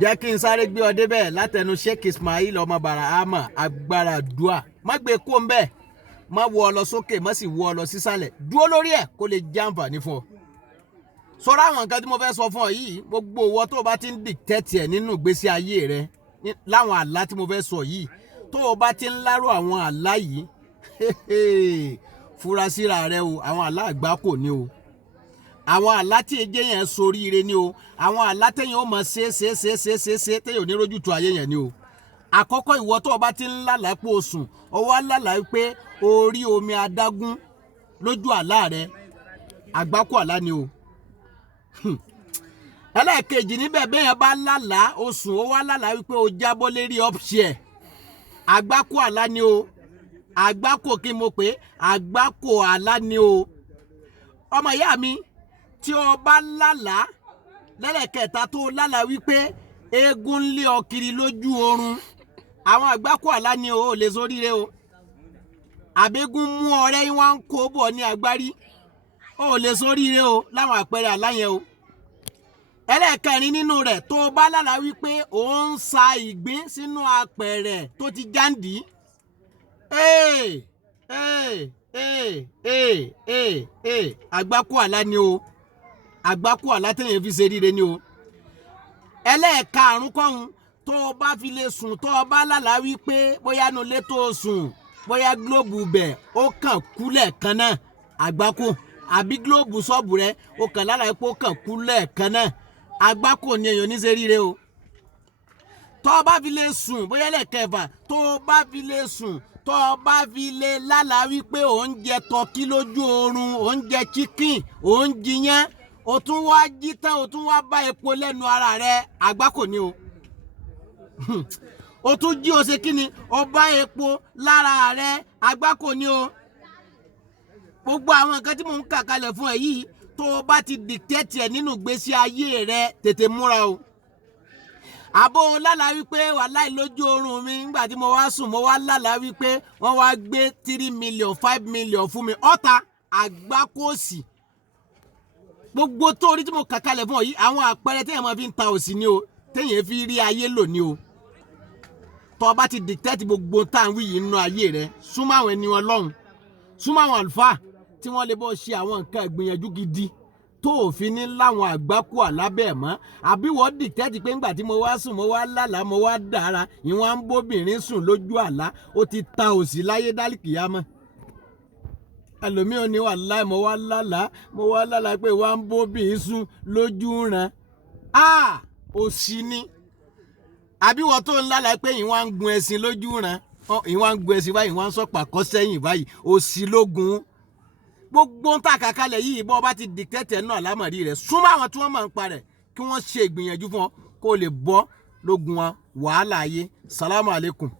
jẹ́ kí n sáré gbé ọ débẹ̀ látẹnu Sheikh Ismail ọmọ Barahama agbára dùà má gbé kó ń bẹ̀ má wọ ọ lọ sókè má sì wọ ọ lọ sísàlẹ̀ dúró lórí ẹ̀ kó lè jẹ́ àǹfààní fún ọ. sọ́ra àwọn nǹkan tí mo fẹ́ sọ fún ọ yìí gbogbo owó tó o bá ti ń dìtẹ́tì ẹ̀ nínú ìgbésí ayé rẹ láwọn àlá tí mo fẹ́ sọ yìí tó o bá ti ń lárò àwọn àlá yìí fura síra rẹ o àwọn àlá àgbá kò ní o àwọn àlá tí ejé yẹn soríire ni o àwọn àlá tẹ̀yìn ó mọ ṣe tẹ̀yìn ò ní rójú tu ayé yẹn ni o. àkọ́kọ́ ìwọ tó o bá ti ń lálàá pé o sùn o wá lálàá pé o rí omi adágún lójú àlá rẹ àgbákò àlá ni o. ẹlẹ́ẹ̀kejì níbẹ̀ bẹ́ẹ̀ bá lálàá o sùn o wá lálàá wípé o jábọ́ lérí upshare àgbákò àlá ni o àgbákò kí mo pè àgbákò àlá ni o. ọmọ ìyá mi tí o bá lálàá lẹ́lẹ̀kẹta tó lálàá wípé eégún ń lé ọ kiri lójú oorun àwọn àgbákò àlá ni o ò lè ṣoríire o. àbẹ́gún mú ọ̀rẹ́ yín wá ń kó bọ̀ ní agbárí o ò lè ṣoríire o láwọn àpẹẹrẹ àlá yẹn o. ẹlẹ́ẹ̀kẹrin nínú rẹ̀ tó o bá lálàá wípé ò ń sa ìgbín sínú apẹ̀rẹ̀ tó ti jáǹdì àgbákò àlá ni o àgbákò àlá tẹ̀yìn fi ṣe ríire ni o. ẹlẹ́ẹ̀karùn kọ́hún tó o bá fi lè sùn tó o bá lálàá wípé bóyá nu lé tó o sùn bóyá gílóòbù bẹ̀ ó kàn kú lẹ́ẹ̀kan náà àgbákò àbí gílóòbù ṣọ́ọ̀bù rẹ ó kàn lálàá pé ó kàn kú lẹ́ẹ̀kan náà àgbákò ni èèyàn ní ṣe ríire o. tó o bá fi lè sùn bóyá lẹ́ẹ̀kẹfà tó o bá fi lè sùn tó o bá fi lè lálàá wípé ò ń jẹ tọkí lójú oorun ò ń jẹ chicken ò ń jiyán o tún wá jí tán o tún wá bá epo lẹ́nu ara rẹ àgbákò ni o. o tún jí o ṣe kí ni o bá epo lára rẹ àgbákò ni o. gbogbo àwọn nǹkan tí mò ń kà kalẹ̀ fún ẹ yìí tó o bá ti dìtẹ́tì ẹ̀ nínú ìgbésí ayé rẹ tètè múra o. àbò lálàá wípé wàláì lójú oorun mi nígbà tí mo wá sùn mo wá lálàá wípé wọ́n wá gbé 3 million 5 million fún mi ọ̀tá àgbákò sí. gbogbo tó orí tí mo kà kalẹ̀ fún ọ yìí àwọn àpẹẹrẹ téèyàn máa fi ń ta òsì ni o téèyàn fi rí ayé lò ní o. tó o bá ti dìtẹ́tì gbogbo tá à ń wí yìí nínú ayé rẹ súnmọ́ àwọn ẹni Ọlọ́run súnmọ́ àwọn àlùfáà tí wọ́n lè bọ́ ṣe àwọn nǹkan ìgbìyànjú gidi tó òfin ní láwọn àgbákò àlábẹ́ mọ́ àbí wọ́n dìtẹ́tì pé ńgbà tí mo wá sùn mo wá lálàá mo wá dára ìwọ̀n à ń bóbìnrin sùn lójú àlá ó ti ta òsì láyé dálìkìyámọ́. ẹlòmíràn ní wàláì mo wá lálàá pé wọ́n à ń bóbìnrin sùn lójú ràn òsì ni. àbí wọ́n tó ń lálàá pé ìwọ̀n à ń gun ẹṣin lójú ràn ìwọ̀n à ń gun ẹṣin báyìí ìwọ̀n à ń sọ̀pà kọ́ sẹ́yìn báyìí òsì lógun. gbogbo ń tà kàkálẹ̀ yìí bọ́ bá ti dìtẹ́tẹ̀ náà lámọ̀rí rẹ̀ súnmọ́ àwọn tí wọ́n máa ń pa rẹ̀ kí wọ́n ṣe ìgbìyànjú fún ọ kó lè bọ́ lógun wọn wàhálà ayé. Salamu alaikum.